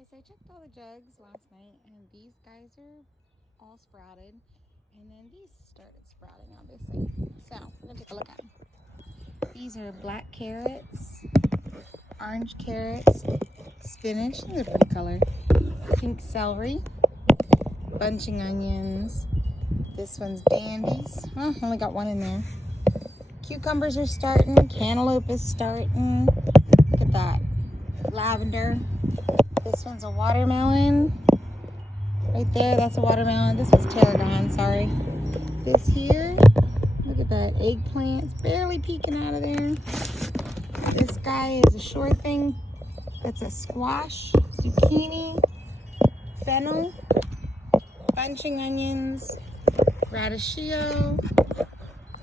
Okay, so I checked all the jugs last night, and these guys are all sprouted, and then these started sprouting, obviously. So, we're gonna take a look at them. These are black carrots, orange carrots, spinach, these are pretty color, pink celery, bunching onions. This one's dandies. Oh, only got one in there. Cucumbers are starting, cantaloupe is starting. Look at that. Lavender. This one's a watermelon. Right there, that's a watermelon. This was tarragon, sorry. This here, look at that. Eggplant's barely peeking out of there. This guy is a sure thing. That's a squash, zucchini, fennel, bunching onions, radicchio,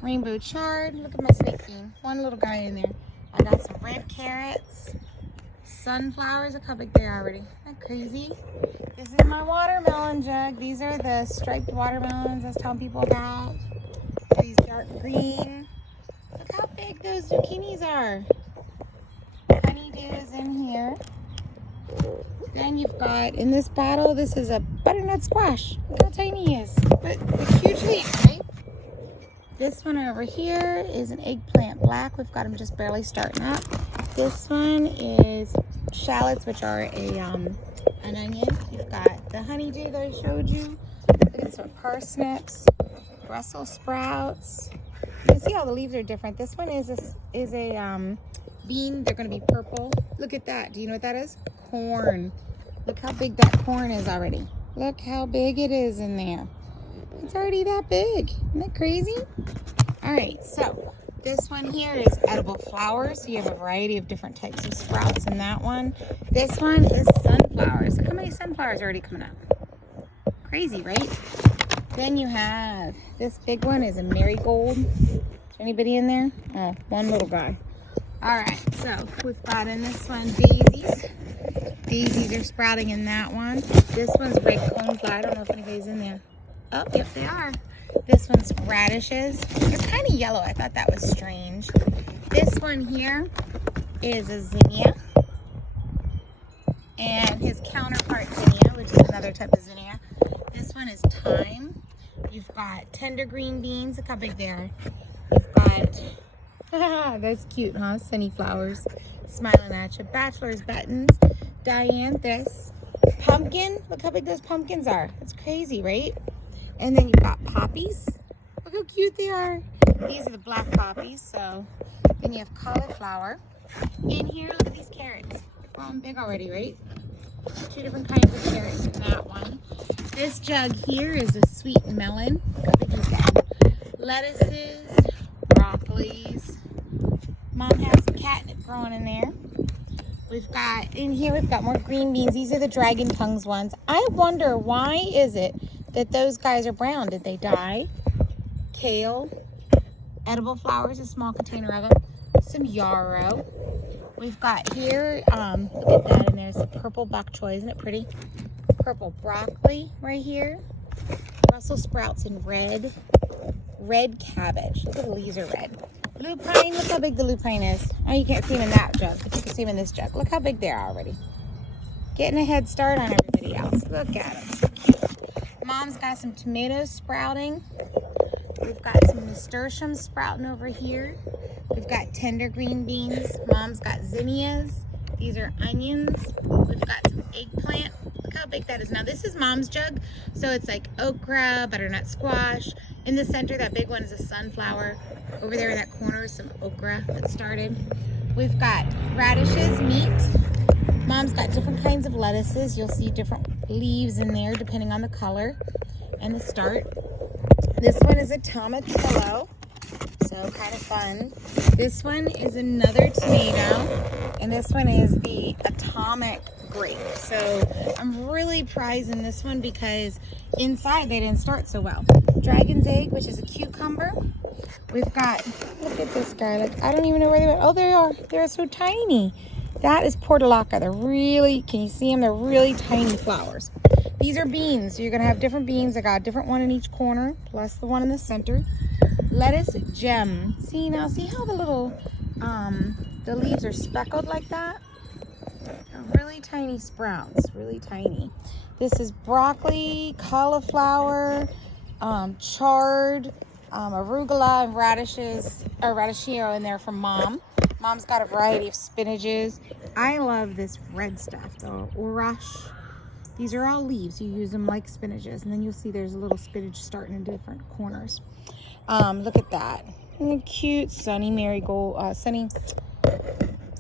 rainbow chard. Look at my snake bean. One little guy in there. I got some red carrots, sunflowers. Look how big they are already. Isn't that crazy? This is my watermelon jug. These are the striped watermelons I was telling people about. These dark green. Look how big those zucchinis are. Honeydew is in here. Then you've got, in this bottle, this is a butternut squash. Look how tiny he is. But huge leaves, right? This one over here is an eggplant black. We've got them just barely starting up. This one is shallots, which are an onion. You've got the honeydew that I showed you. Look at this one, parsnips, Brussels sprouts. You can see all the leaves are different. This one is a bean. They're going to be purple. Look at that. Do you know what that is? Corn. Look how big that corn is already. Look how big it is in there. It's already that big. Isn't that crazy? All right, so this one here is edible flowers. So you have a variety of different types of sprouts in that one. This one is sunflowers. Look how many sunflowers are already coming up. Crazy, right? Then you have, this big one is a marigold. Is there anybody in there? Oh, one little guy. All right, so we've got in this one daisies. Daisies are sprouting in that one. This one's red coneflower. I don't know if anybody's in there. Oh, yep, they are. This one's radishes. It's kind of yellow. I thought that was strange. This one here is a zinnia. And his counterpart zinnia, which is another type of zinnia. This one is thyme. You've got tender green beans. Look how big they are. You've got, that's cute, huh? Sunny flowers. Smiling at you. Bachelor's buttons. Dianthus. Pumpkin. Look how big those pumpkins are. It's crazy, right? And then you've got poppies. Look how cute they are. These are the black poppies. So then you have cauliflower. In here, look at these carrots. They're growing big already, right? Two different kinds of carrots in that one. This jug here is a sweet melon. Look how big he's getting. Lettuces, broccolis. Mom has some catnip growing in there. We've got, in here we've got more green beans. These are the dragon tongues ones. I wonder, why is it that those guys are brown? Did they die? Kale, edible flowers, a small container of them, some yarrow. We've got here, look at that in there, it's a purple bok choy, isn't it pretty? Purple broccoli right here. Brussels sprouts in red. Red cabbage, look at the leaves are red. Lupine, look how big the lupine is. Oh, you can't see them in that jug, but you can see them in this jug. Look how big they are already. Getting a head start on everybody else. Look at them. Mom's got some tomatoes sprouting. We've got some nasturtiums sprouting over here. We've got tender green beans. Mom's got zinnias. These are onions. We've got some eggplant. Look how big that is. Now this is Mom's jug, so it's like okra, butternut squash. In the center, that big one is a sunflower. Over there in that corner is some okra that started. We've got radishes, meat. Mom's got different kinds of lettuces. You'll see different leaves in there depending on the color and the start. This one is a tomatillo, so kind of fun. This one is another tomato, and this one is the atomic grape. So I'm really prizing this one because inside they didn't start so well. Dragon's egg, which is a cucumber. We've got, look at this guy. Like, I don't even know where they went. Oh, they are. They're so tiny. That is portulaca. They're really, can you see them? They're really tiny flowers. These are beans. So you're going to have different beans. I got a different one in each corner, plus the one in the center. Lettuce gem. See now, see how the little, the leaves are speckled like that? Really tiny sprouts, really tiny. This is broccoli, cauliflower, chard, arugula, and radishes, or radicchio in there from Mom. Mom's got a variety of spinaches. I love this red stuff, the orache. These are all leaves. You use them like spinaches, and then you'll see there's a little spinach starting in different corners. Look at that. Cute sunny marigold, sunny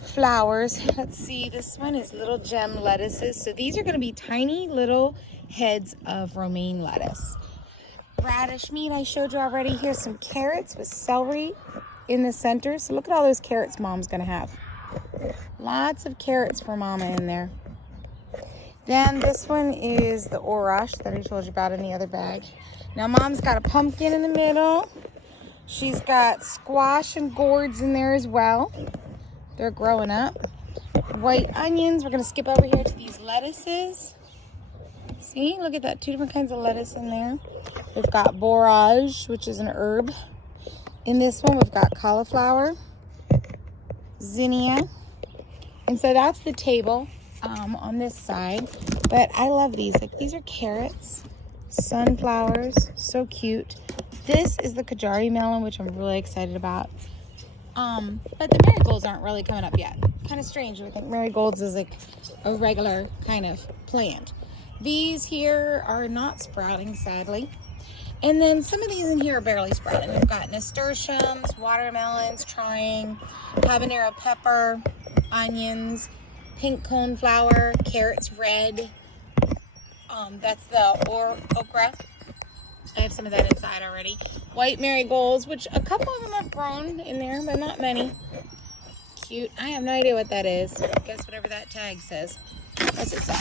flowers. Let's see, this one is little gem lettuces. So these are going to be tiny little heads of romaine lettuce. Radish meat I showed you already. Here's some carrots with celery in the center. So look at all those carrots Mom's going to have. Lots of carrots for Mama in there. Then this one is the orache that I told you about in the other bag. Now Mom's got a pumpkin in the middle. She's got squash and gourds in there as well. They're growing up. White onions. We're going to skip over here to these lettuces. See, look at that. 2 different kinds of lettuce in there. We've got borage, which is an herb. In this one, we've got cauliflower, zinnia. And so that's the table on this side. But I love these. Like, these are carrots, sunflowers, so cute. This is the Kajari melon, which I'm really excited about. But the marigolds aren't really coming up yet. Kind of strange. I think marigolds is like a regular kind of plant. These here are not sprouting, sadly. And then some of these in here are barely sprouting. We've got nasturtiums, watermelons trying, habanero pepper, onions, pink coneflower, carrots red. That's the okra. I have some of that inside already. White marigolds, which a couple of them have grown in there, but not many. Cute. I have no idea what that is. Guess whatever that tag says. What's it say?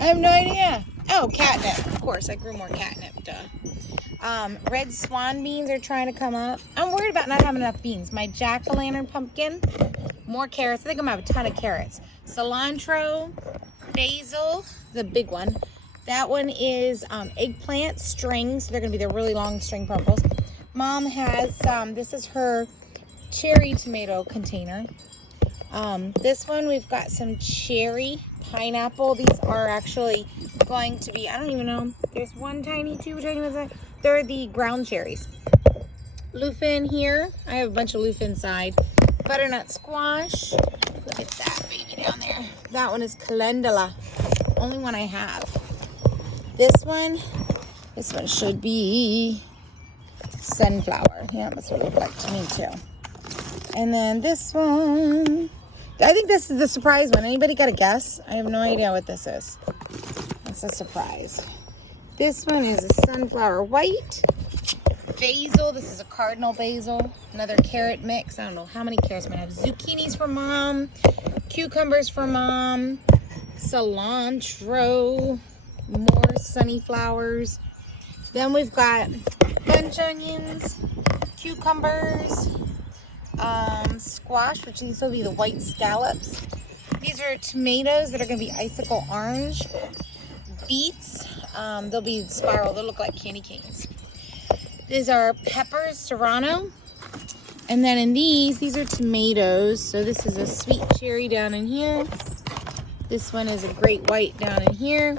I have no idea. Oh, catnip. Of course, I grew more catnip. Duh. Red swan beans are trying to come up. I'm worried about not having enough beans. My jack-o'-lantern pumpkin. More carrots. I think I'm going to have a ton of carrots. Cilantro. Basil. The big one. That one is eggplant strings. They're going to be the really long string purples. Mom has, this is her cherry tomato container. This one, we've got some cherry pineapple. These are actually going to be, I don't even know. There's one tiny, 2 tiny ones. They're the ground cherries. Lupin here. I have a bunch of lupin inside. Butternut squash. Look at that baby down there. That one is calendula. Only one I have. This one should be sunflower. Yeah, that's what it looked like to me too. And then this one, I think this is the surprise one. Anybody got a guess? I have no idea what this is. It's a surprise. This one is a sunflower white. Basil, this is a cardinal basil. Another carrot mix. I don't know how many carrots I'm gonna have. Zucchinis for Mom. Cucumbers for Mom. Cilantro. More sunny flowers. Then we've got French onions, cucumbers, squash, which these will be the white scallops. These are tomatoes that are going to be icicle orange. Beets, they'll be spiral. They'll look like candy canes. These are peppers, serrano. And then in these are tomatoes. So this is a sweet cherry down in here. This one is a great white down in here.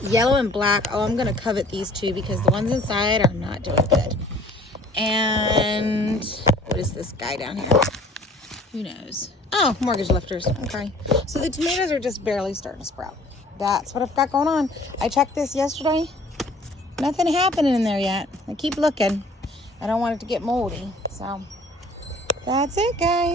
Yellow and black. Oh, I'm going to covet these two because the ones inside are not doing good. And what is this guy down here? Who knows? Oh, mortgage lifters. Okay. So the tomatoes are just barely starting to sprout. That's what I've got going on. I checked this yesterday. Nothing happening in there yet. I keep looking. I don't want it to get moldy. So that's it, guys.